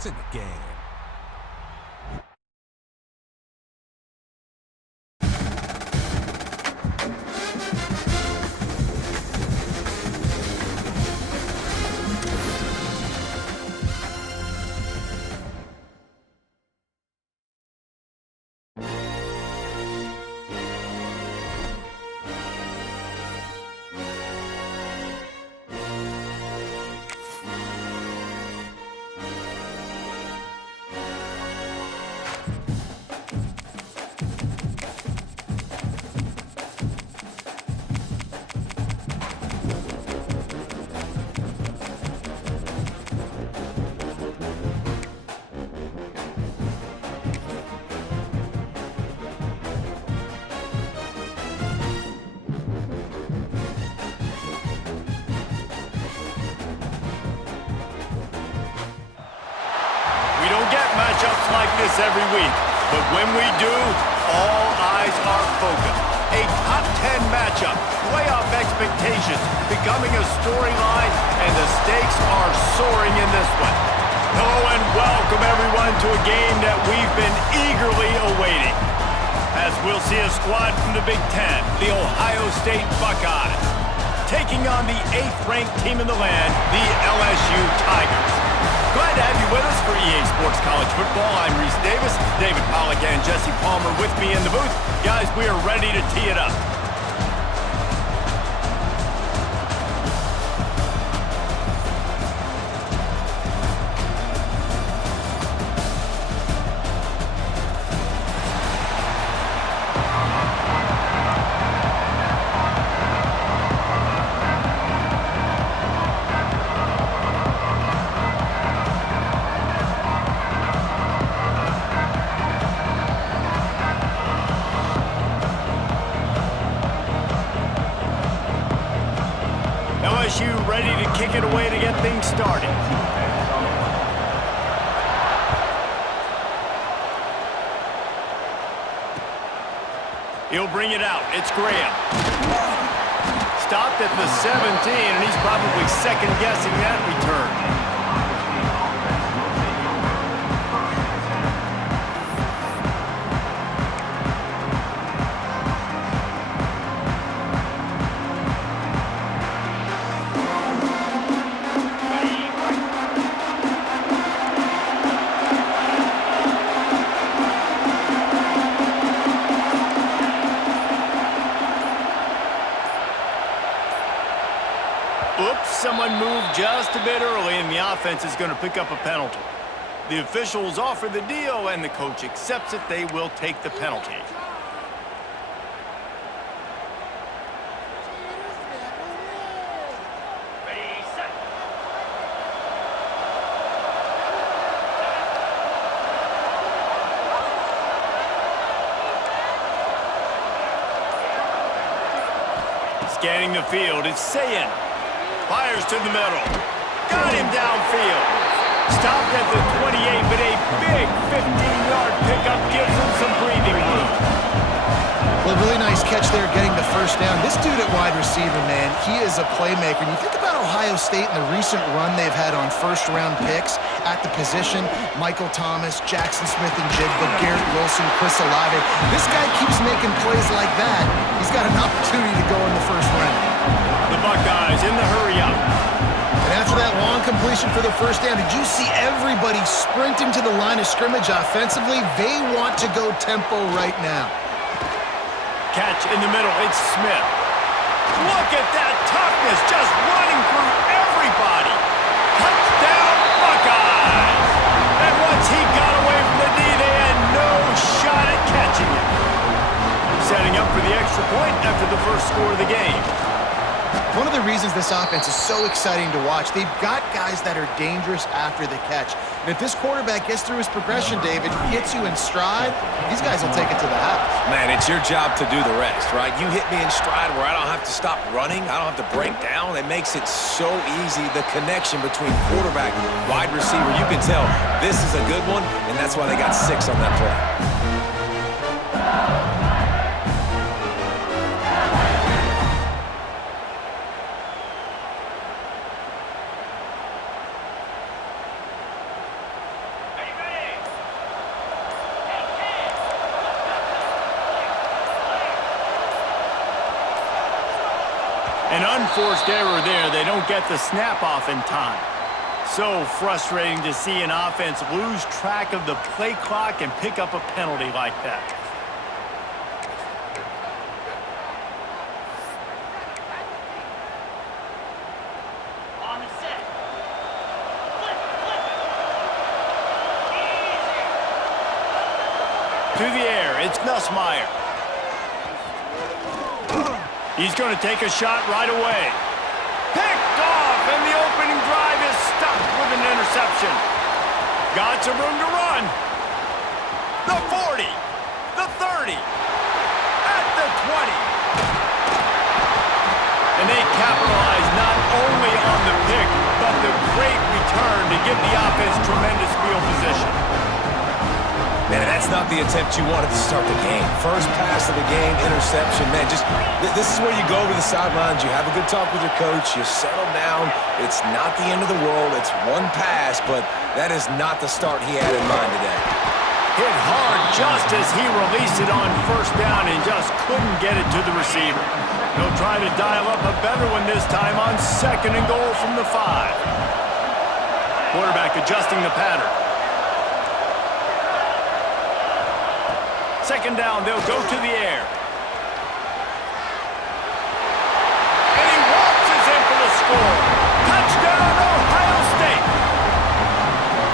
to the game. Matchups like this every week, but when we do, all eyes are focused. A top 10 matchup, playoff expectations becoming a storyline, and the stakes are soaring in this one. Hello and welcome everyone to a game that we've been eagerly awaiting, as we'll see a squad from the Big Ten, the Ohio State Buckeyes, taking on the 8th-ranked team in the land, the LSU Tigers. Glad to have you with us for EA Sports College Football. I'm Reese Davis, David Pollack and Jesse Palmer with me in the booth. Guys, we are ready to tee it up. LSU ready to kick it away to get things started. He'll bring it out. It's Graham. Stopped at the 17, and he's probably second-guessing that return. Oops, someone moved just a bit early, and the offense is going to pick up a penalty. The officials offer the deal, and the coach accepts it. They will take the penalty. Scanning the field, it's Sayin. Fires to the middle. Got him downfield. Stopped at the 28, but a big 15-yard pickup gives him some breathing room. Well, really nice catch there getting the first down. This dude at wide receiver, man, he is a playmaker. And you think about Ohio State and the recent run they've had on first-round picks at the position. Michael Thomas, Jackson Smith-Njigba, Garrett Wilson, Chris Olave. This guy keeps making plays like that. He's got an opportunity to go in the first round. The Buckeyes in the hurry-up. And after that long completion for the first down, did you see everybody sprinting to the line of scrimmage offensively? They want to go tempo right now. Catch in the middle, it's Smith. Look at that toughness, just running through everybody. Touchdown, Buckeyes! And once he got away from the D, they had no shot at catching him. Setting up for the extra point after the first score of the game. One of the reasons this offense is so exciting to watch, they've got guys that are dangerous after the catch. And if this quarterback gets through his progression, David, gets you in stride, these guys will take it to the house. Man, it's your job to do the rest, right? You hit me in stride where I don't have to stop running. I don't have to break down. It makes it so easy, the connection between quarterback and wide receiver. You can tell this is a good one, and that's why they got 6 on that play. An unforced error there. They don't get the snap off in time. So frustrating to see an offense lose track of the play clock and pick up a penalty like that. On the set. Flip. To the air, it's Nussmeier. He's going to take a shot right away. Picked off, and the opening drive is stopped with an interception. Got some room to run. The 40, the 30, at the 20. And they capitalize not only on the pick, but the great return to give the offense tremendous field position. Man, that's not the attempt you wanted to start the game. First pass of the game, interception. Man, this is where you go over the sidelines. You have a good talk with your coach. You settle down. It's not the end of the world. It's one pass, but that is not the start he had in mind today. Hit hard just as he released it on first down and just couldn't get it to the receiver. He'll try to dial up a better one this time on 2nd and goal from the 5. Quarterback adjusting the pattern. 2nd down, they'll go to the air. And he waltzes in for the score. Touchdown, Ohio State.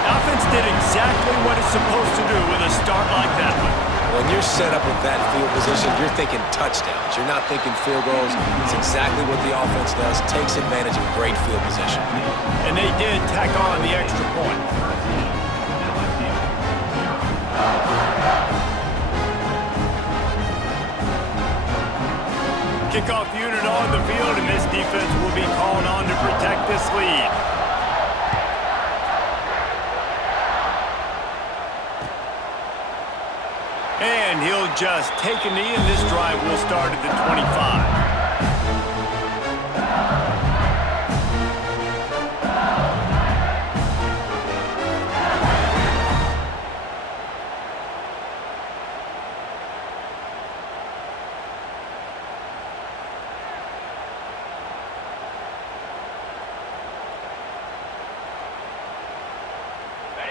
Offense did exactly what it's supposed to do with a start like that one. When you're set up with that field position, you're thinking touchdowns. You're not thinking field goals. It's exactly what the offense does. Takes advantage of great field position. And they did tack on the extra point. Kickoff unit on the field, and this defense will be called on to protect this lead. And he'll just take a knee, and this drive will start at the 25.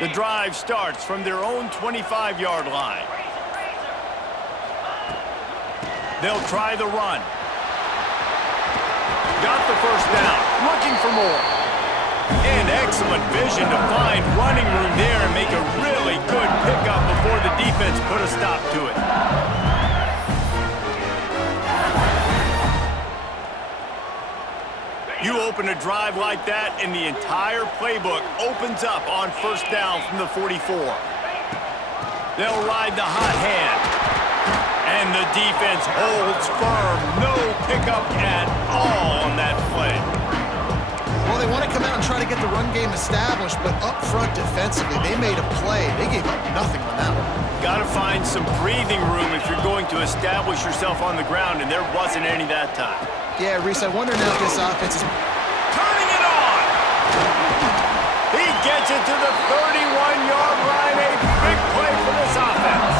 The drive starts from their own 25-yard line. They'll try the run. Got the first down, looking for more. And excellent vision to find running room there and make a really good pickup before the defense put a stop to it. You open a drive like that, and the entire playbook opens up on first down from the 44. They'll ride the hot hand. And the defense holds firm. No pickup at all on that play. Well, they want to come out and try to get the run game established, but up front defensively, they made a play. They gave up nothing on that one. Got to find some breathing room if you're going to establish yourself on the ground, and there wasn't any that time. Yeah, Reese, I wonder now if this offense is Turning it on! He gets it to the 31-yard line. A big play for this offense.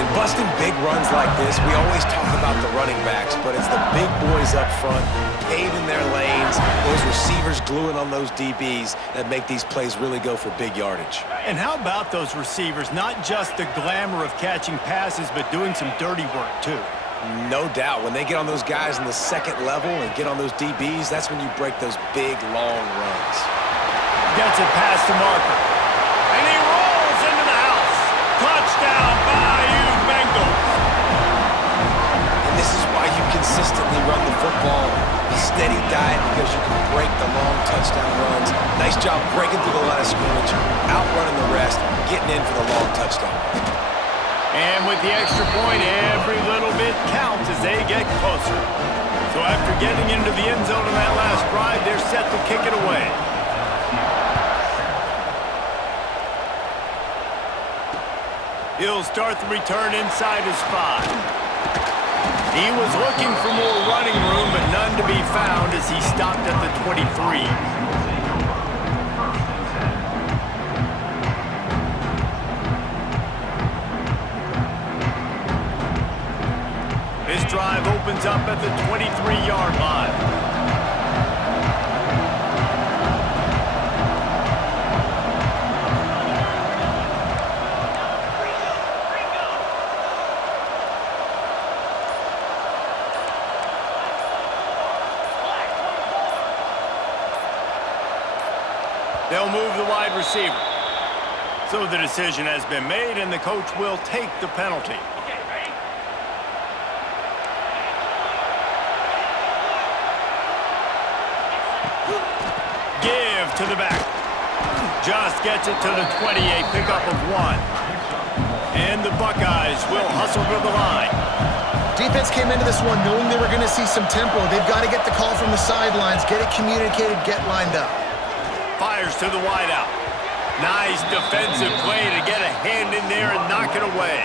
And busting big runs like this, we always talk about the running backs, but it's the big boys up front, paving their lanes, those receivers gluing on those DBs that make these plays really go for big yardage. And how about those receivers? Not just the glamour of catching passes, but doing some dirty work, too. No doubt. When they get on those guys in the second level and get on those DBs, that's when you break those big, long runs. Gets it past the marker. And he rolls into the house. Touchdown, Bayou Bengals. And this is why you consistently run the football, a steady diet, because you can break the long touchdown runs. Nice job breaking through the line of scrimmage, outrunning the rest, getting in for the long touchdown run. And with the extra point, every little bit counts as they get closer. So after getting into the end zone on that last drive, they're set to kick it away. He'll start the return inside his 5. He was looking for more running room, but none to be found as he stopped at the 23. This drive opens up at the 23-yard line. They'll move the wide receiver. So the decision has been made, and the coach will take the penalty. Okay, ready? Give to the back. Just gets it to the 28, pickup of 1. And the Buckeyes will hustle to the line. Defense came into this one knowing they were going to see some tempo. They've got to get the call from the sidelines, get it communicated, get lined up. Fires to the wideout. Nice defensive play to get a hand in there and knock it away.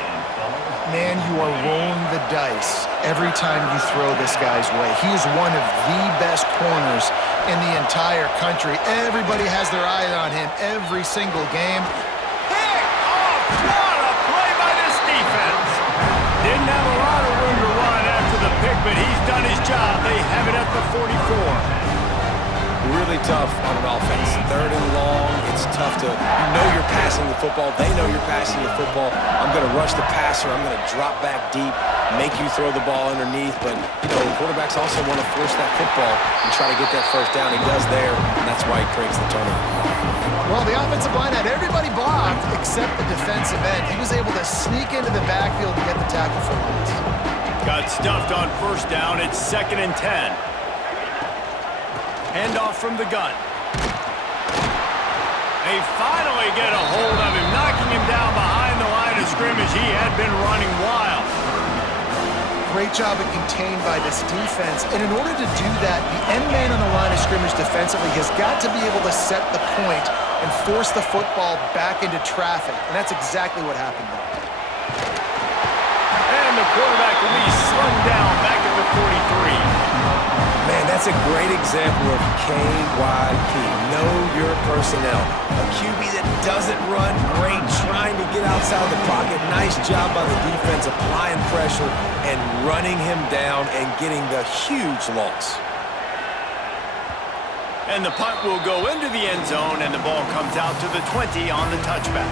Man, you are rolling the dice every time you throw this guy's way. He is one of the best corners in the entire country. Everybody has their eye on him every single game. Pick off! What a play by this defense! Didn't have a lot of room to run after the pick, but he's done his job. They have it at the 44. Really tough on an offense. 3rd and long, it's tough to, you know you're passing the football. They know you're passing the football. I'm going to rush the passer. I'm going to drop back deep, make you throw the ball underneath. But, you know, quarterbacks also want to force that football and try to get that first down. He does there, and that's why he creates the turnover. Well, the offensive line had everybody blocked except the defensive end. He was able to sneak into the backfield to get the tackle for loss. Got stuffed on first down. It's 2nd and 10. Handoff from the gun. They finally get a hold of him, knocking him down behind the line of scrimmage. He had been running wild. Great job at contained by this defense. And in order to do that, the end man on the line of scrimmage defensively has got to be able to set the point and force the football back into traffic. And that's exactly what happened there. And the quarterback will be slung down back at the 43. Man, that's a great example of KYP. Know your personnel. A QB that doesn't run great, trying to get outside the pocket. Nice job by the defense applying pressure and running him down and getting the huge loss. And the punt will go into the end zone, and the ball comes out to the 20 on the touchback.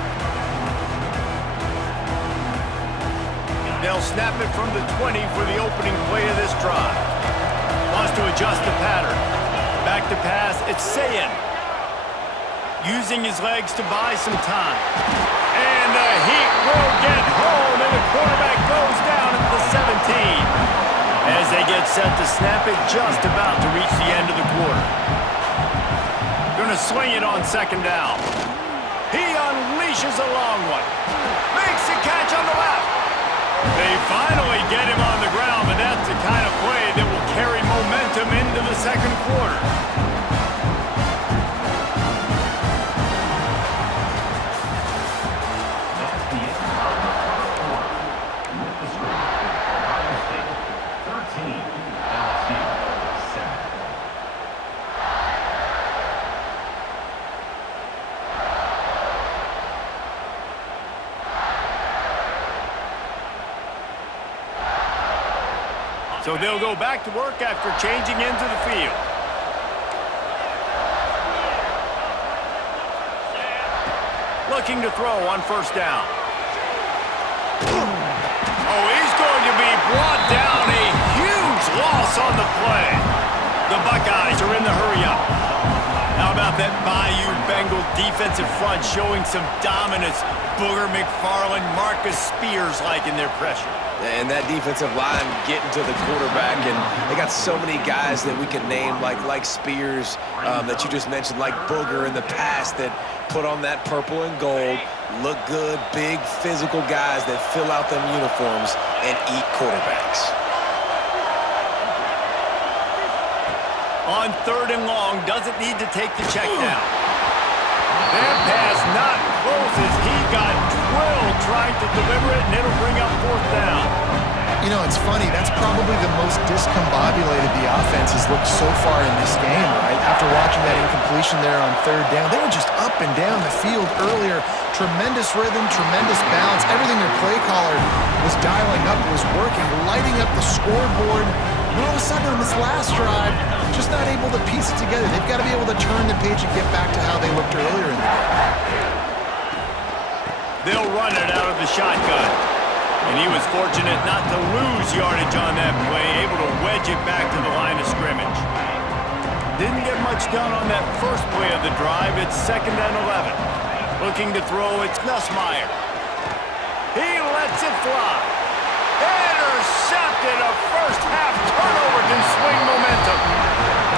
They'll snap it from the 20 for the opening play of this drive. Wants to adjust the pattern. Back to pass, it's Sayin. Using his legs to buy some time. And the heat will get home, and the quarterback goes down at the 17. As they get set to snap it, just about to reach the end of the quarter. Gonna swing it on 2nd down. He unleashes a long one. Makes the catch on the left. They finally get him on the ground, but that's the kind of play that will carry momentum into the 2nd quarter. So they'll go back to work after changing into the field. Looking to throw on 1st down. Oh, he's going to be brought down. A huge loss on the play. The Buckeyes are in the hurry-up. How about that Bayou Bengal defensive front showing some dominance? Booger McFarland, Marcus Spears liking their pressure. And that defensive line getting to the quarterback, and they got so many guys that we can name, like Spears, that you just mentioned, like Booger in the past, that put on that purple and gold, look good, big physical guys that fill out them uniforms and eat quarterbacks. On 3rd and long, doesn't need to take the check down. That pass not closes. He got drilled trying to deliver it, and it'll bring up 4th down. You know, it's funny. That's probably the most discombobulated the offense has looked so far in this game, right? After watching that incompletion there on third down, they were just up and down the field earlier. Tremendous rhythm, tremendous balance. Everything their play caller was dialing up was working, lighting up the scoreboard. And all of a sudden on this last drive, just not able to piece it together. They've got to be able to turn the page and get back to how they looked earlier in the game. They'll run it out of the shotgun. And he was fortunate not to lose yardage on that play, able to wedge it back to the line of scrimmage. Didn't get much done on that first play of the drive. It's 2nd and 11. Looking to throw, it's Nussmeier. He lets it fly. Intercepted. A first half turnover can swing momentum.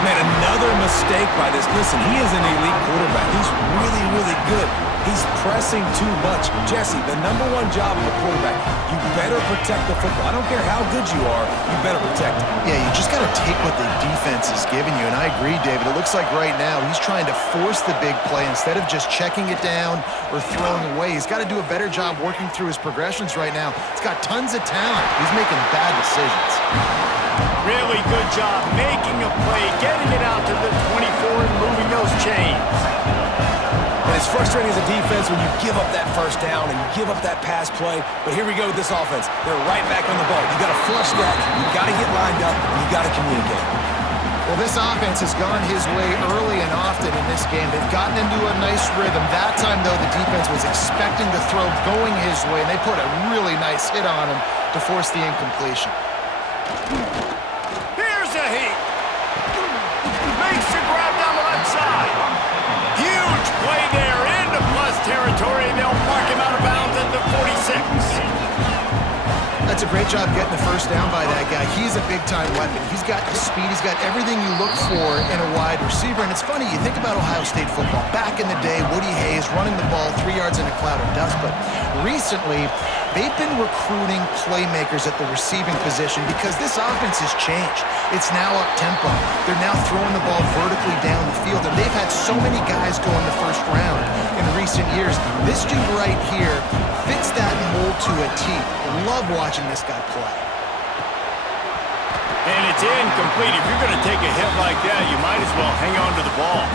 Man, another mistake by this. Listen, he is an elite quarterback. He's really, really good. He's pressing too much. Jesse, the #1 job of a quarterback, you better protect the football. I don't care how good you are, you better protect it. Yeah, you just got to take what the defense is giving you. And I agree, David. It looks like right now he's trying to force the big play instead of just checking it down or throwing away. He's got to do a better job working through his progressions right now. He's got tons of talent. He's making bad decisions. Really good job making a play, getting it out to the 24 and moving those chains. And it's frustrating as a defense when you give up that first down and you give up that pass play. But here we go with this offense. They're right back on the ball. You got to flush that. You got to get lined up. And you got to communicate. Well, this offense has gone his way early and often in this game. They've gotten into a nice rhythm. That time, though, the defense was expecting the throw going his way, and they put a really nice hit on him to force the incompletion. Here's a heat. Makes the grab down the left side. Huge play there into plus territory, and they'll mark him out of bounds at the 46. That's a great job getting the first down by that guy. He's a big-time weapon. He's got the speed. He's got everything you look for in a wide receiver. And it's funny, you think about Ohio State football. Back in the day, Woody Hayes running the ball 3 yards in a cloud of dust. But recently, they've been recruiting playmakers at the receiving position because this offense has changed. It's now up-tempo. They're now throwing the ball vertically down the field. And they've had so many guys go in the first round in recent years. This dude right here fits that mold to a T. Love watching this guy play. And it's incomplete. If you're going to take a hit like that, you might as well hang on to the ball.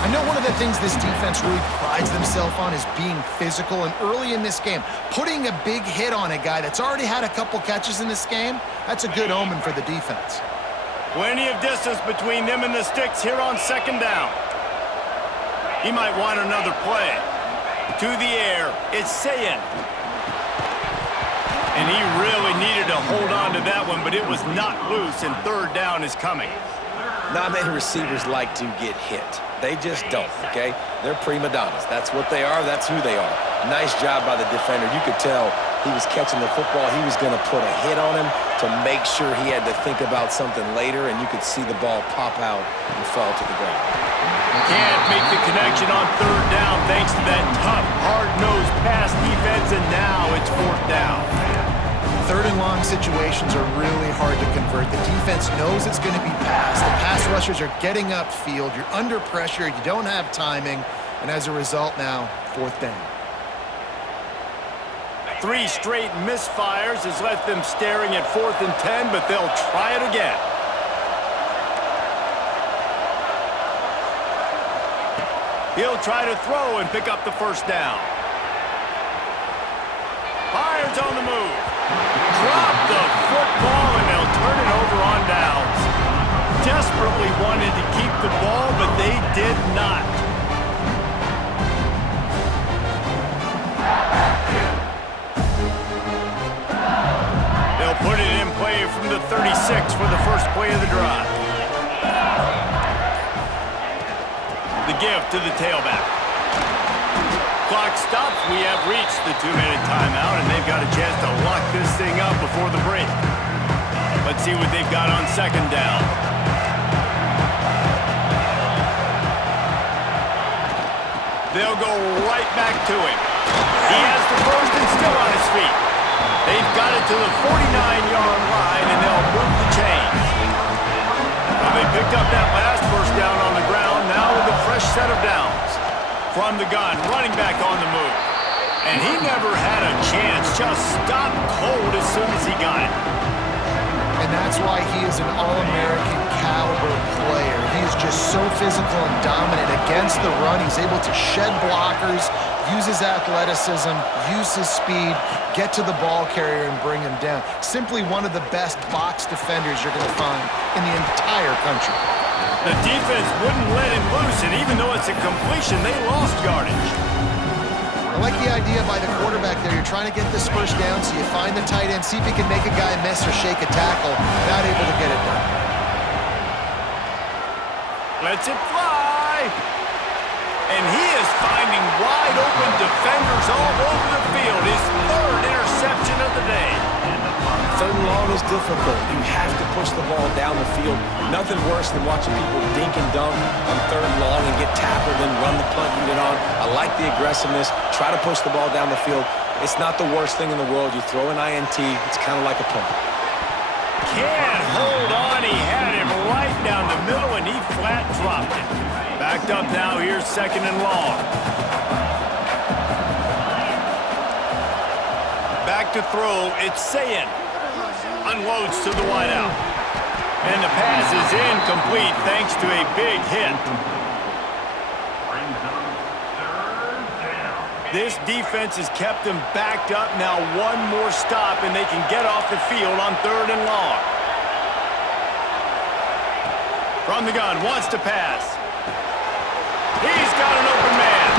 I know one of the things this defense really prides themselves on is being physical, and early in this game, putting a big hit on a guy that's already had a couple catches in this game, that's a good omen for the defense. Plenty of distance between them and the sticks here on 2nd down. He might want another play. To the air, it's Sayin. And he really needed to hold on to that one, but it was not loose, and 3rd down is coming. Not many receivers like to get hit. They just don't, okay? They're prima donnas. That's what they are. That's who they are. Nice job by the defender. You could tell he was catching the football. He was going to put a hit on him to make sure he had to think about something later, and you could see the ball pop out and fall to the ground. Can't make the connection on 3rd down thanks to that tough, hard-nosed pass defense, and now it's 4th down. 3rd and long situations are really hard to convert. The defense knows it's going to be passed. The pass rushers are getting upfield. You're under pressure. You don't have timing. And as a result now, 4th down. 3 straight misfires has left them staring at 4th and 10, but they'll try it again. He'll try to throw and pick up the first down. Fires on the move. Drop the football, and they'll turn it over on downs. Desperately wanted to keep the ball, but they did not. They'll put it in play from the 36 for the first play of the drive. The give to the tailback. Clock stops. We have reached the 2-minute timeout, and they've got a chance to lock this thing up before the break. Let's see what they've got on 2nd down. They'll go right back to him. He has the first and still on his feet. They've got it to the 49-yard line, and they'll move the chains. Well, they picked up that last first down on the ground, now with a fresh set of downs. From the gun, running back on the move. And he never had a chance, just stopped cold as soon as he got it. And that's why he is an All-American just so physical and dominant against the run. He's able to shed blockers, use his athleticism, use his speed, get to the ball carrier and bring him down. Simply one of the best box defenders you're going to find in the entire country. The defense wouldn't let him loose, and even though it's a completion, they lost yardage. I like the idea by the quarterback there. You're trying to get this first down, so you find the tight end, see if he can make a guy miss or shake a tackle. Not able to get it done. Lets it fly. And he is finding wide open defenders all over the field. His third interception of the day. Third and long is difficult. You have to push the ball down the field. Nothing worse than watching people dink and dunk on third and long and get tackled and run the punt unit on. I like the aggressiveness. Try to push the ball down the field. It's not the worst thing in the world. You throw an INT, it's kind of like a punt. Can't hold on. He had him right down the middle, and he flat dropped it. Backed up now. Here's second and long. Back to throw. It's Sayin. Unloads to the wideout. And the pass is incomplete thanks to a big hit. This defense has kept them backed up. Now one more stop, and they can get off the field on third and long. From the gun, wants to pass. He's got an open man.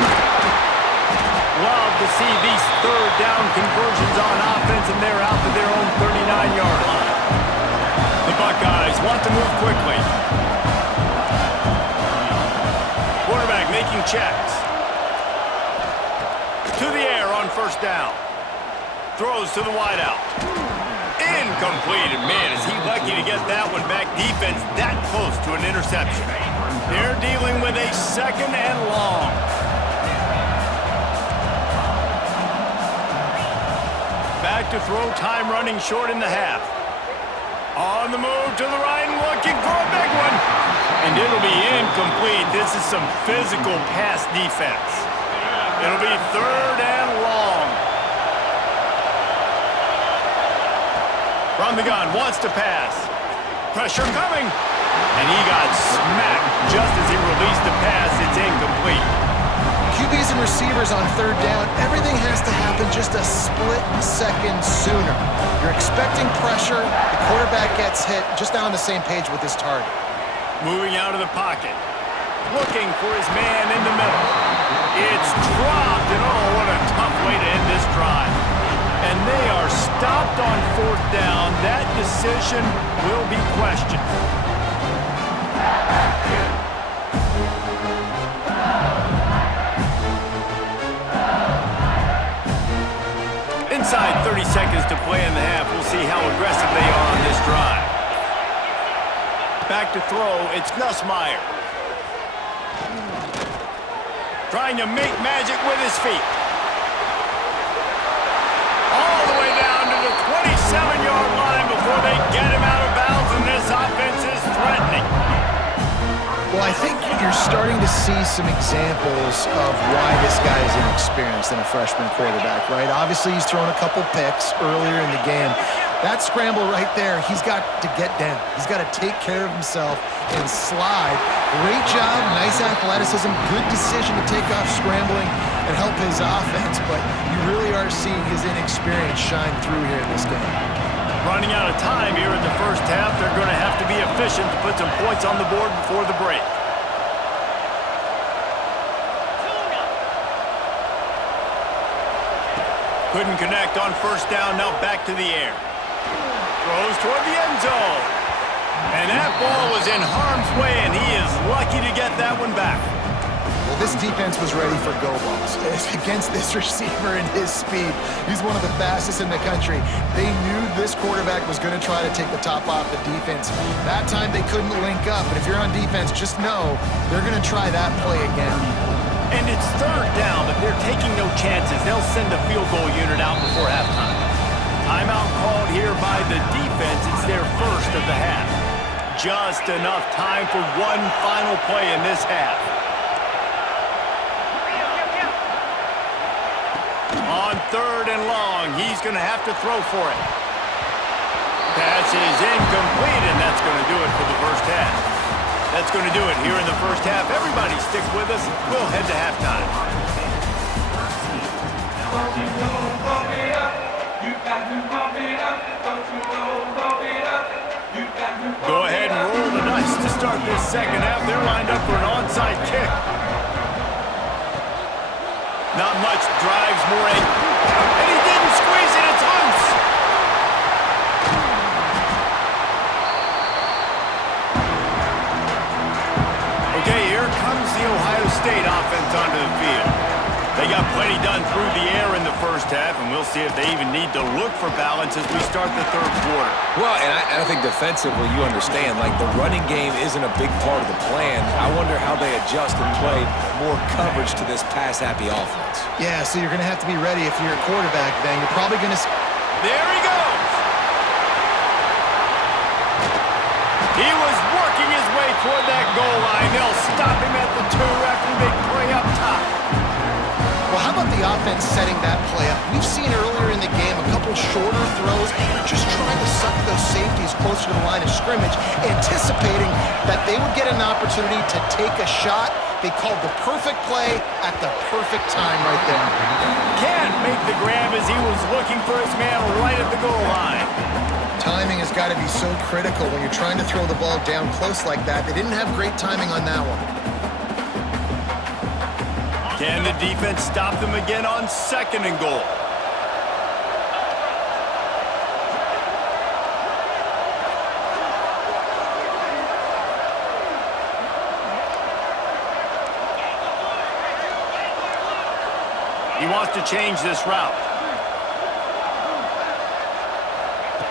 Love to see these third down conversions on offense, and they're out to their own 39-yard line. The Buckeyes want to move quickly. Quarterback making checks. To the air on first down. Throws to the wideout. Incomplete. And man, is he lucky to get that one back. Defense that close to an interception. They're dealing with a second and long. Back to throw, time running short in the half. On the move to the right and looking for a big one. And it'll be incomplete. This is some physical pass defense. It'll be third and long. From the gun, wants to pass. Pressure coming. And he got smacked just as he released the pass. It's incomplete. QBs and receivers on third down, everything has to happen just a split second sooner. You're expecting pressure, the quarterback gets hit, just not on the same page with his target. Moving out of the pocket, looking for his man in the middle. It's dropped, and oh, what a tough way to end this drive. And they are stopped on fourth down. That decision will be questioned. Inside 30 seconds to play in the half. We'll see how aggressive they are on this drive. Back to throw, it's Nussmeier. Trying to make magic with his feet. All the way down to the 27-yard line before they get him out of bounds, and this offense is threatening. Well, I think you're starting to see some examples of why this guy is inexperienced in a freshman quarterback, right? Obviously, he's thrown a couple picks earlier in the game. That scramble right there, he's got to get down. He's got to take care of himself and slide. Great job, nice athleticism, good decision to take off scrambling and help his offense, but you really are seeing his inexperience shine through here in this game. Running out of time here in the first half. They're going to have to be efficient to put some points on the board before the break. Couldn't connect on first down. Now back to the air. Throws toward the end zone. And that ball was in harm's way, and he is lucky to get that one back. Well, this defense was ready for go balls against this receiver and his speed. He's one of the fastest in the country. They knew this quarterback was going to try to take the top off the defense. That time they couldn't link up, but if you're on defense, just know they're going to try that play again. And it's third down, but they're taking no chances. They'll send a field goal unit out before halftime. Timeout called here by the defense. It's their first of the half. Just enough time for one final play in this half. On third and long, he's going to have to throw for it. Pass is incomplete, and that's going to do it for the first half. That's that's going to do it here in the first half. Everybody stick with us. We'll head to halftime. Go ahead and roll the dice to start this second half. They're lined up for an onside kick. Not much drives, more and he didn't squeeze it. It's loose. Okay, here comes the Ohio State offense onto the field. They got plenty done through the air in the first half, and we'll see if they even need to look for balance as we start the third quarter. Well, and I think defensively, you understand, like the running game isn't a big part of the plan. I wonder how they adjust and play more coverage to this pass-happy offense. Yeah, so you're going to have to be ready if you're a quarterback then. You're probably going to... There he goes! He was working his way toward that goal line. They'll stop him at the 2 after the big play up top. Well, how about the offense setting that play up? We've seen earlier in the game a couple shorter throws, just trying to suck those safeties closer to the line of scrimmage, anticipating that they would get an opportunity to take a shot. They called the perfect play at the perfect time right there. Can't make the grab as he was looking for his man right at the goal line. Timing has got to be so critical when you're trying to throw the ball down close like that. They didn't have great timing on that one. Can the defense stop them again on 2nd and goal? He wants to change this route.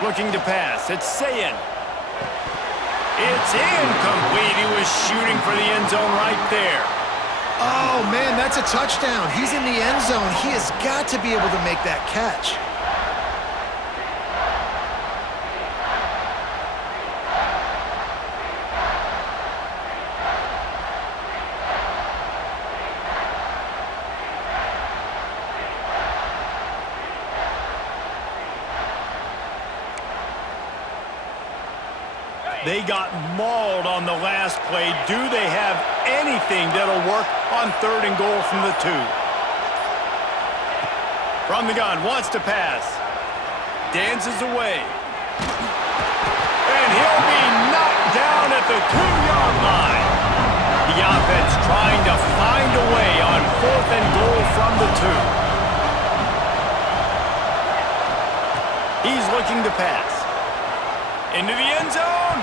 Looking to pass. It's Sayin. It's incomplete. He was shooting for the end zone right there. Oh, man, that's a touchdown. He's in the end zone. He has got to be able to make that catch. They got mauled on the last play. Do they have anything that'll work on 3rd and goal from the 2? From the gun, wants to pass. Dances away. And he'll be knocked down at the 2-yard line. The offense trying to find a way on 4th and goal from the 2. He's looking to pass. Into the end zone.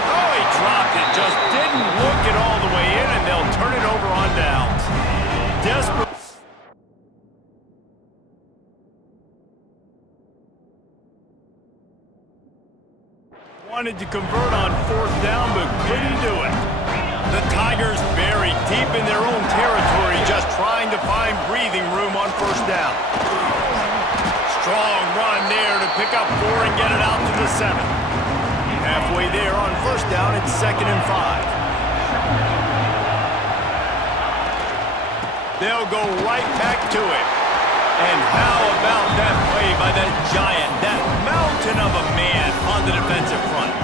Oh, he dropped it. Just didn't look it all the way in, and they'll turn it over on downs. Desperate. Wanted to convert on 4th down, but couldn't do it. The Tigers buried deep in their own territory, just trying to find breathing room on 1st down. Strong run there to pick up 4 and get it out to the 7. Halfway there on 1st down, it's 2nd and 5. They'll go right back to it. And how about that play by that giant, that mountain of a man on the defensive front?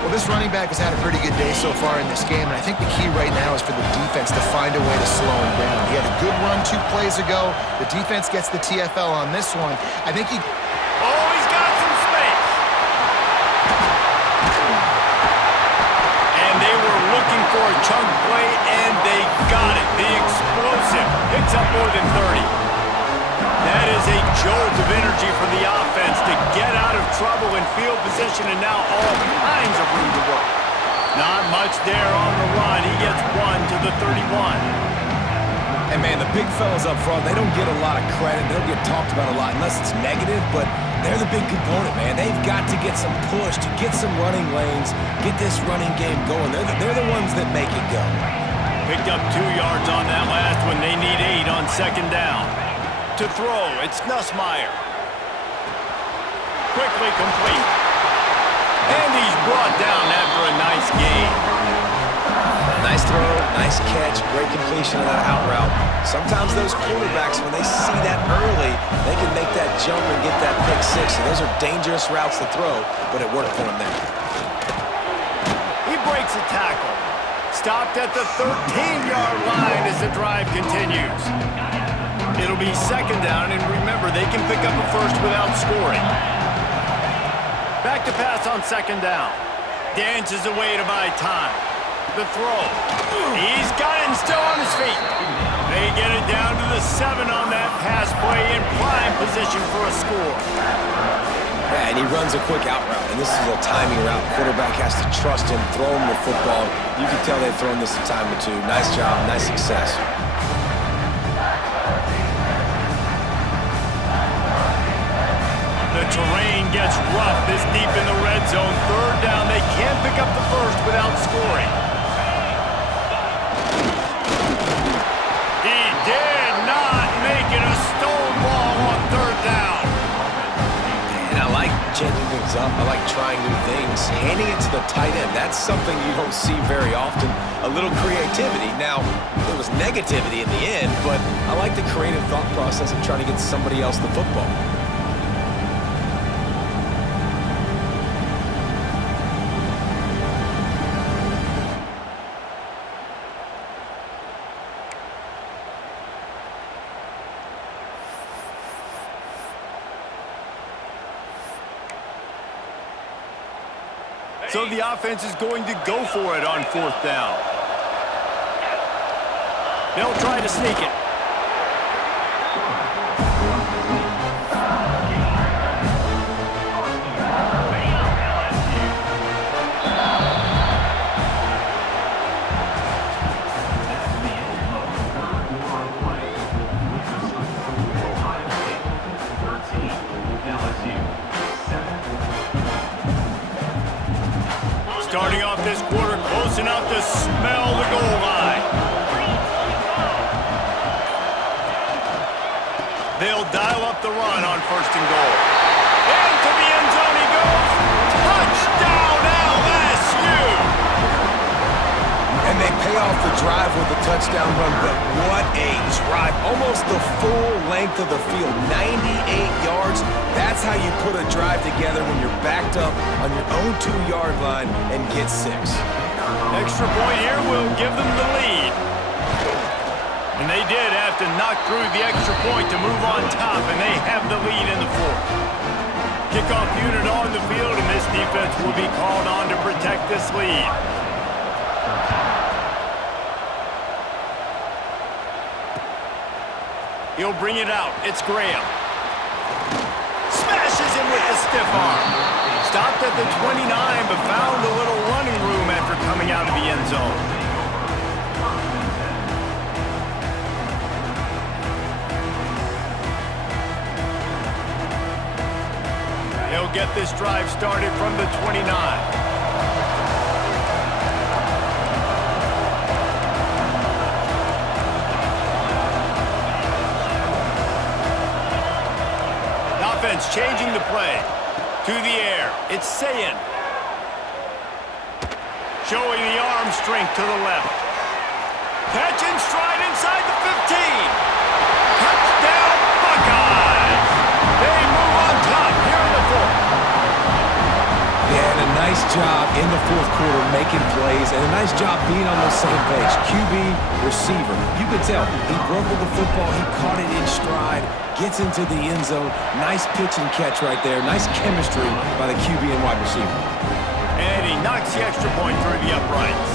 Well, this running back has had a pretty good day so far in this game, and I think the key right now is for the defense to find a way to slow him down. He had a good run 2 plays ago. The defense gets the TFL on this one. I think he... Oh, he's got some space. And they were looking for a chunk play, and they got it. The explosive picks up more than 30. That is a jolt of energy for the offense to get out of trouble in field position, and now all kinds of room to work. Not much there on the run. He gets 1 to the 31. And, man, the big fellas up front, they don't get a lot of credit. They don't get talked about a lot unless it's negative, but they're the big component, man. They've got to get some push, to get some running lanes, get this running game going. They're the ones that make it go. Picked up 2 yards on that last one. They need 8 on 2nd down. To throw, it's Nussmeier. Quickly complete. And he's brought down after a nice gain. Nice throw, nice catch, great completion of that out route. Sometimes those quarterbacks, when they see that early, they can make that jump and get that pick 6. So those are dangerous routes to throw, but it worked for them there. He breaks a tackle. Stopped at the 13-yard line as the drive continues. It'll be second down, and remember, they can pick up a first without scoring. Back to pass on second down. Dances away to buy time. The throw. He's got it and still on his feet. They get it down to the 7 on that pass play in prime position for a score. Yeah, and he runs a quick out route, and this is a timing route. Quarterback has to trust him, throw him the football. You can tell they've thrown this a time or two. Nice job, nice success. The terrain gets rough this deep in the red zone. Third down, they can't pick up the first without scoring. He did not make it a stonewall on third down. And I like changing things up. I like trying new things. Handing it to the tight end, that's something you don't see very often. A little creativity. Now, there was negativity in the end, but I like the creative thought process of trying to get somebody else the football. So the offense is going to go for it on fourth down. They'll try to sneak it. Starting off this quarter close enough to smell the goal line. They'll dial up the run on first and goal. Into the end zone he goes. Touchdown LSU! And they pay off the drive with a touchdown run, but what a drive. Almost the full length of the field, 98 yards. That's how you put a drive together when you're backed up on your own 2-yard line and get 6. Extra point here will give them the lead. And they did have to knock through the extra point to move on top, and they have the lead in the fourth. Kickoff unit on the field, and this defense will be called on to protect this lead. He'll bring it out. It's Graham. Smashes him with the stiff arm. Stopped at the 29, but found a little running room after coming out of the end zone. He'll get this drive started from the 29. Offense changing the play. To the air. It's Sayin. Showing the arm strength to the left. Catch and stride inside the 15. Touchdown Buckeyes. They move on top here in the fourth. Yeah, and a nice job in the fourth quarter making plays, and a nice job being on the same page. QB, receiver. You could tell he broke with the football. He caught it in stride. Gets into the end zone. Nice pitch and catch right there. Nice chemistry by the QB and wide receiver. And he knocks the extra point through the uprights.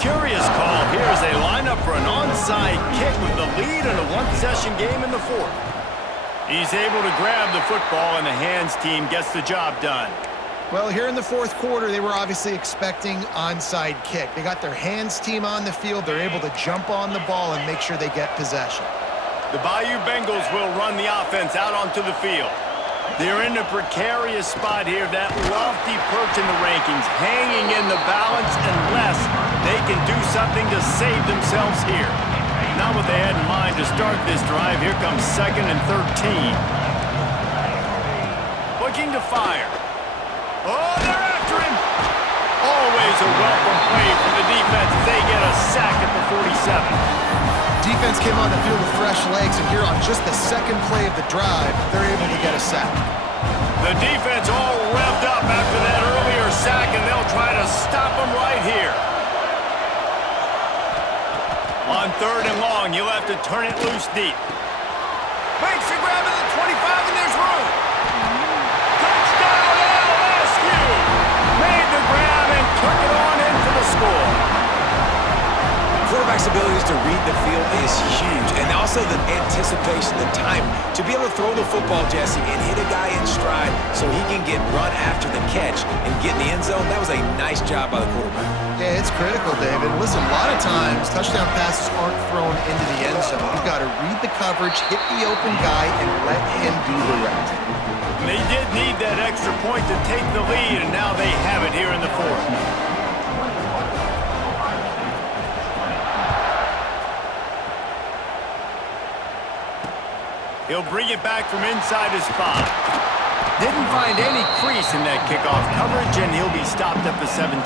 Curious call here as they line up for an onside kick with the lead in a one-possession game in the fourth. He's able to grab the football, and the hands team gets the job done. Well, here in the fourth quarter, they were obviously expecting onside kick. They got their hands team on the field. They're able to jump on the ball and make sure they get possession. The Bayou Bengals will run the offense out onto the field. They're in a precarious spot here, that lofty perch in the rankings, hanging in the balance unless they can do something to save themselves here. Not what they had in mind to start this drive. Here comes 2nd and 13. Looking to fire. Oh, they're after him. Always a welcome play from the defense as they get a sack at the 47. Defense came on the field with fresh legs, and here on just the second play of the drive, they're able to get a sack. The defense all revved up after that early have to turn it loose deep. Makes the grab at the 25, and there's room. Touchdown, LSU! Made the grab and took it on in for the score. Quarterback's abilities to read the field is huge, and also the anticipation, the time to be able to throw the football, Jesse, and hit a guy in stride so he can get run after the catch and get in the end zone. That was a nice job by the quarterback. Yeah, it's critical, David. Listen, a lot of times touchdown passes aren't thrown into the end zone. You've got to read the coverage, hit the open guy, and let him do the rest. They did need that extra point to take the lead, and now they have it here in the fourth. He'll bring it back from inside his 5. Didn't find any crease in that kickoff coverage, and he'll be stopped at the 17.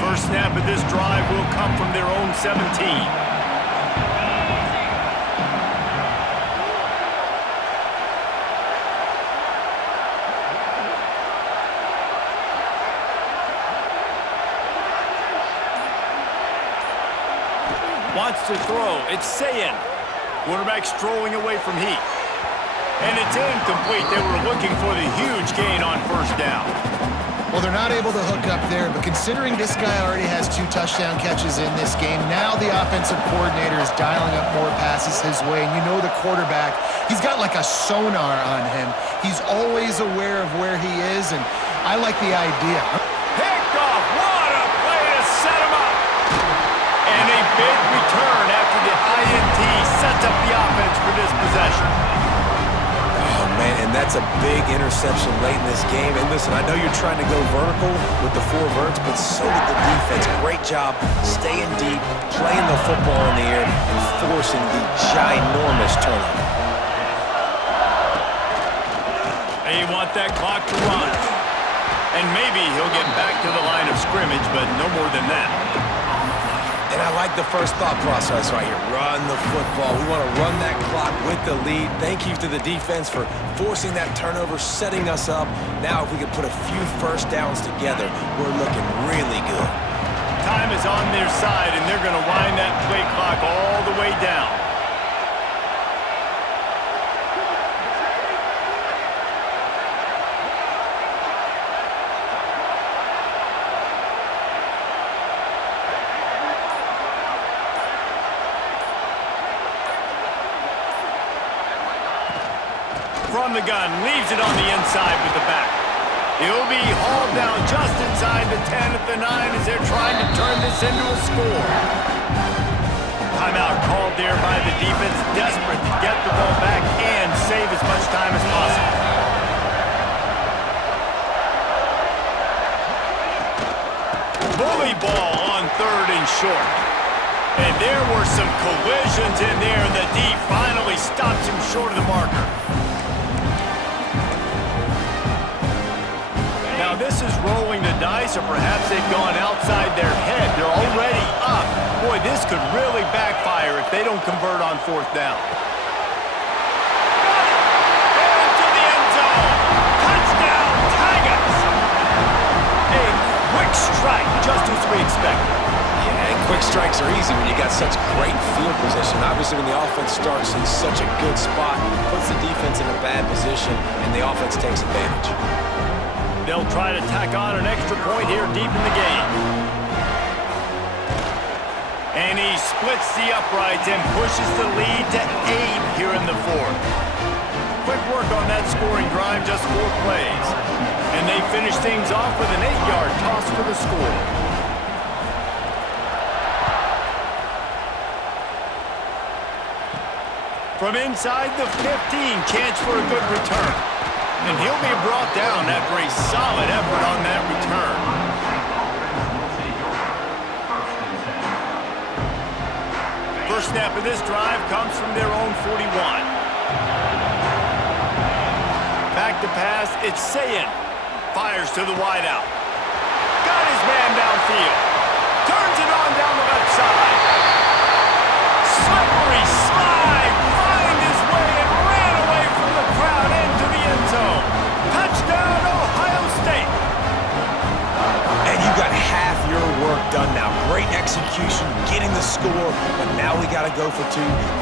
First snap of this drive will come from their own 17. Wants to throw. It's Sayin. Quarterback strolling away from Heat. And it's incomplete. They were looking for the huge gain on first down. Well, they're not able to hook up there, but considering this guy already has 2 touchdown catches in this game, now the offensive coordinator is dialing up more passes his way. And you know the quarterback, he's got like a sonar on him. He's always aware of where he is, and I like the idea. Picked off. What a play to set him up. And a big return after the INT sets up the offense for this possession. Oh, man, and that's a big interception late in this game. And listen, I know you're trying to go vertical with the 4 verts, but so did the defense. Great job staying deep, playing the football in the air, and forcing the ginormous turnover. They want that clock to run. And maybe he'll get back to the line of scrimmage, but no more than that. And I like the first thought process right here. Run the football. We want to run that clock with the lead. Thank you to the defense for forcing that turnover, setting us up. Now if we can put a few first downs together, we're looking really good. Time is on their side, and they're going to wind that play clock all the way down. From the gun, leaves it on the inside with the back. He'll be hauled down just inside the 10 at the 9 as they're trying to turn this into a score. Timeout called there by the defense, desperate to get the ball back and save as much time as possible. Bully ball on 3rd and short. And there were some collisions in there, and the D finally stops him short of the marker. Now this is rolling the dice, or perhaps they've gone outside their head. They're already up. Boy, this could really backfire if they don't convert on 4th down. Into the end zone. Touchdown, Tigers! A quick strike, just as we expected. Yeah, and quick strikes are easy when you got such great field position. Obviously, when the offense starts in such a good spot, puts the defense in a bad position, and the offense takes advantage. They'll try to tack on an extra point here deep in the game. And he splits the uprights and pushes the lead to 8 here in the 4th. Quick work on that scoring drive, just 4 plays. And they finish things off with an 8-yard toss for the score. From inside the 15, chance for a good return. And he'll be brought down after a solid effort on that return. First snap of this drive comes from their own 41. Back to pass, it's Sayin. Fires to the wideout. Got his man downfield. Turns it on down the left side. Slippery slide. Find his way and ran away from the crowd into the end zone. Touchdown, Ohio State.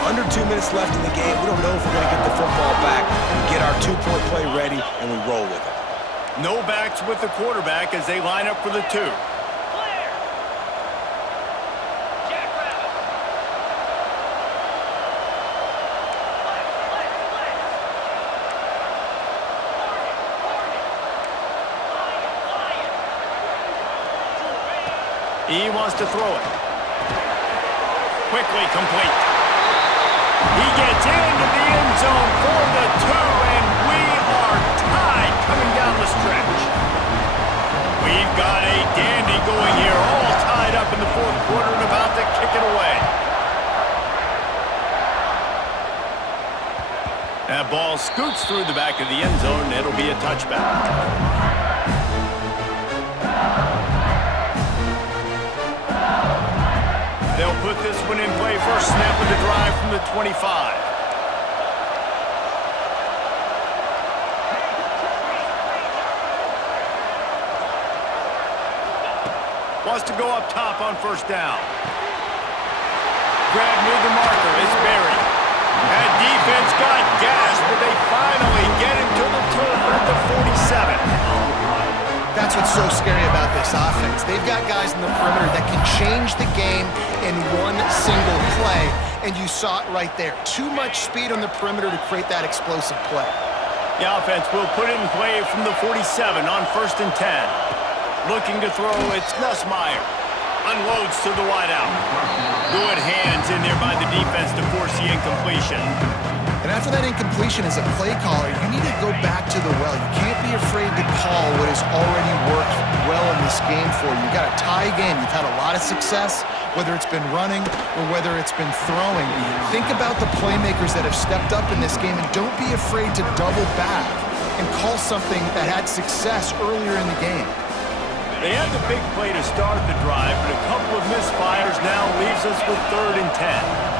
Under 2 minutes left in the game. We don't know if we're going to get the football back. We get our two-point play ready, and we roll with it. No backs with the quarterback as they line up for the 2. Clear. Jackrabbit. Blitz. Target. He wants to throw it. Quickly complete. He gets into the end zone for the 2, and we are tied coming down the stretch. We've got a dandy going here, all tied up in the 4th quarter and about to kick it away. That ball scoots through the back of the end zone, and it'll be a touchback. They'll put this one in play. First snap of the drive from the 25. Wants to go up top on first down. Grab near the marker. It's Berry. That defense got gas, but they finally get him to the turf at the 47. That's what's so scary about this offense. They've got guys in the perimeter that can change the game in one single play, and you saw it right there. Too much speed on the perimeter to create that explosive play. The offense will put it in play from the 47 on 1st and 10. Looking to throw, it's Nussmeier. Unloads to the wideout. Good hands in there by the defense to force the incompletion. And after that incompletion as a play caller, you need to go back to the well. You can't be afraid to call what has already worked well in this game for you. You've got a tie game. You've had a lot of success, whether it's been running or whether it's been throwing. Think about the playmakers that have stepped up in this game, and don't be afraid to double back and call something that had success earlier in the game. They had the big play to start the drive, but a couple of misfires now leaves us with 3rd and 10.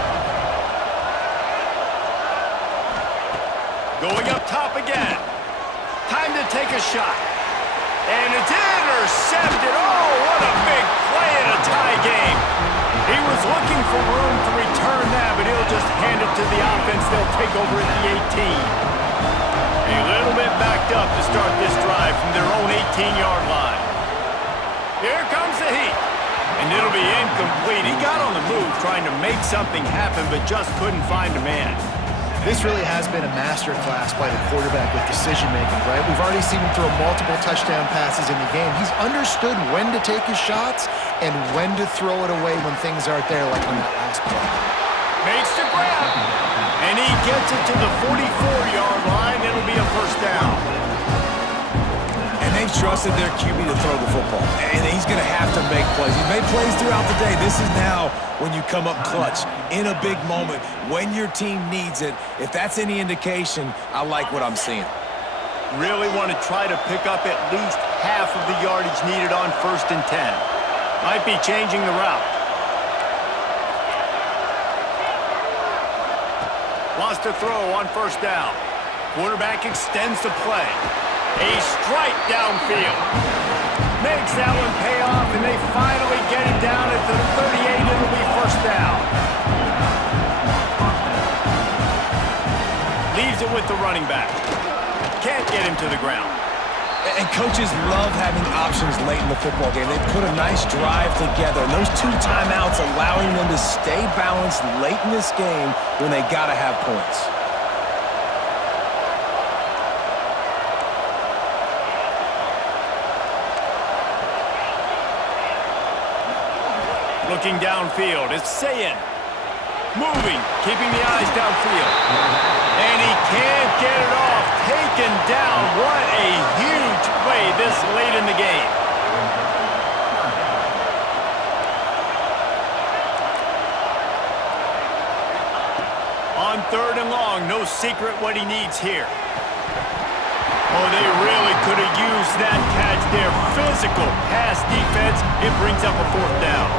Going up top again. Time to take a shot. And it's intercepted. Oh, what a big play in a tie game. He was looking for room to return that, but he'll just hand it to the offense. They'll take over at the 18. A little bit backed up to start this drive from their own 18-yard line. Here comes the heat. And it'll be incomplete. He got on the move trying to make something happen, but just couldn't find a man. This really has been a masterclass by the quarterback with decision-making, right? We've already seen him throw multiple touchdown passes in the game. He's understood when to take his shots and when to throw it away when things aren't there, like on that last play. Makes the grab, and he gets it to the 44-yard line. It'll be a first down. And they've trusted their QB to throw the football, and he's going to have to make plays. He's made plays throughout the day. This is now when you come up clutch in a big moment when your team needs it. If that's any indication, I like what I'm seeing. Really want to try to pick up at least half of the yardage needed on 1st and 10. Might be changing the route. Wants to throw on first down. Quarterback extends the play. A strike downfield. Makes that one pay off, and they finally get it down at the 38. It'll be first down. Leaves it with the running back. Can't get him to the ground. And coaches love having options late in the football game. They put a nice drive together, and those 2 timeouts allowing them to stay balanced late in this game when they got to have points. Looking downfield, it's Sayin. Moving, keeping the eyes downfield. And he can't get it off. Taken down. What a huge play this late in the game. On 3rd and long, no secret what he needs here. Oh, they really could have used that catch there. Physical pass defense. It brings up a 4th down.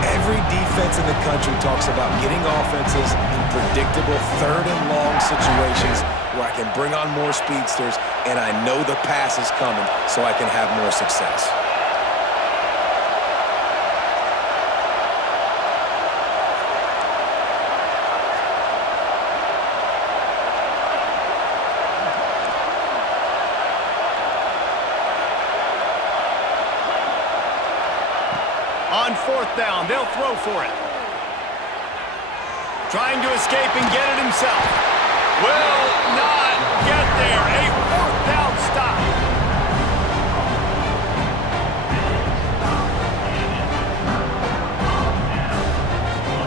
Every defense in the country talks about getting offenses in predictable 3rd and long situations where I can bring on more speedsters and I know the pass is coming so I can have more success. 4th down. They'll throw for it. Trying to escape and get it himself. Will not get there. A 4th down stop.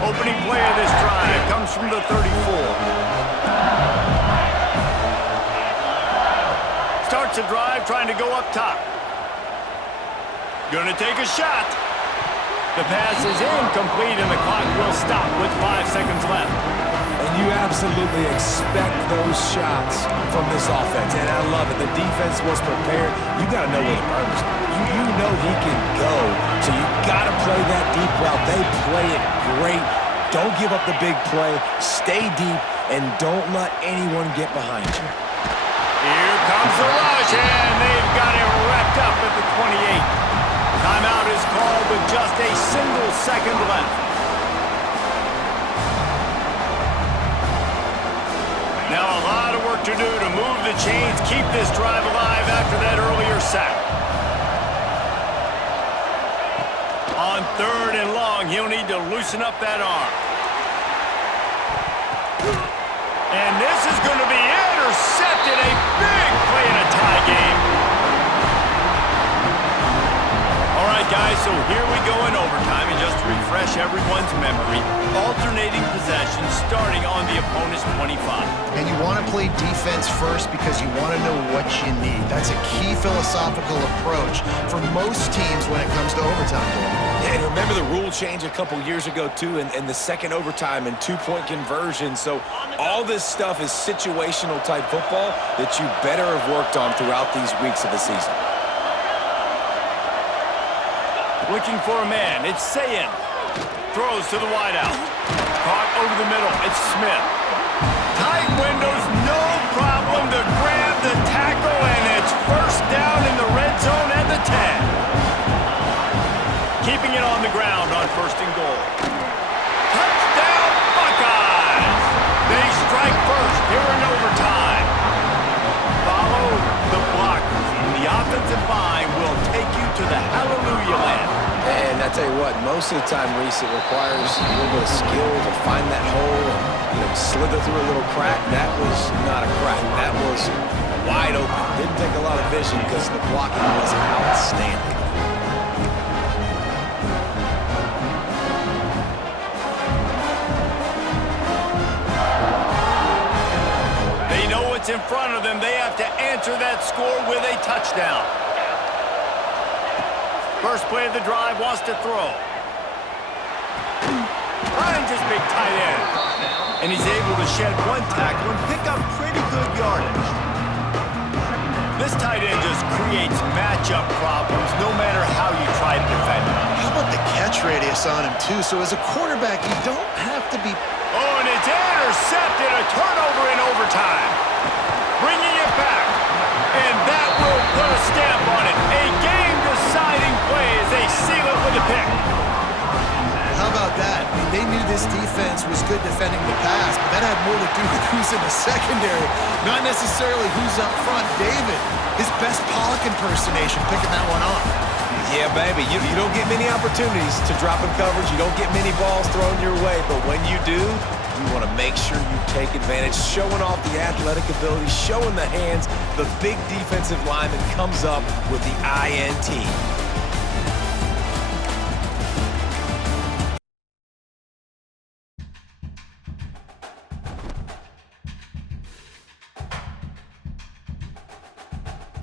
Opening play of this drive comes from the 34. Starts a drive trying to go up top. Gonna take a shot. The pass is incomplete and the clock will stop with 5 seconds left. And you absolutely expect those shots from this offense, and I love it. The defense was prepared. You got to know where the burgers are. You know he can go, so you got to play that deep route. They play it great. Don't give up the big play. Stay deep, and don't let anyone get behind you. Here comes the rush, and they've got it wrapped up at the 28. Timeout is called with just a single second left. Now a lot of work to do to move the chains, keep this drive alive after that earlier sack. On 3rd and long, he'll need to loosen up that arm. And this is going to be intercepted. A big play in a tie game. All right, guys, so here we go in overtime. And just to refresh everyone's memory, alternating possession starting on the opponent's 25. And you want to play defense first because you want to know what you need. That's a key philosophical approach for most teams when it comes to overtime. Yeah, and remember the rule change a couple years ago, too, in the second overtime and 2-point conversion. So all this stuff is situational type football that you better have worked on throughout these weeks of the season. Looking for a man. It's Sayin. Throws to the wideout. Caught over the middle. It's Smith. Tight windows, no problem to grab the tackle, and it's 1st down in the red zone at the 10. Keeping it on the ground on 1st and goal. Touchdown, Buckeyes! They strike first here in overtime. Follow the blockers. The offensive line will take you to the hallelujah land. And I tell you what, most of the time, Reese, it requires a little bit of skill to find that hole and slither through a little crack. That was not a crack. That was wide open. Didn't take a lot of vision because the blocking was outstanding. They know what's in front of them. They have to answer that score with a touchdown. First play of the drive, wants to throw. Finds his big tight end. And he's able to shed 1 tackle and pick up pretty good yardage. This tight end just creates matchup problems no matter how you try to defend him. How about the catch radius on him, too? So as a quarterback, you don't have to be... Oh, and it's intercepted. A turnover in overtime. Bringing it back. And that will put a stamp on it. A game-deciding play as they seal it with a pick. How about that? I mean, they knew this defense was good defending the pass, but that had more to do with who's in the secondary, not necessarily who's up front. David, his best Pollock impersonation, picking that one off. Yeah, baby, you don't get many opportunities to drop in coverage. You don't get many balls thrown your way, but when you do, you want to make sure you take advantage, showing off the athletic ability, showing the hands. The big defensive lineman comes up with the INT.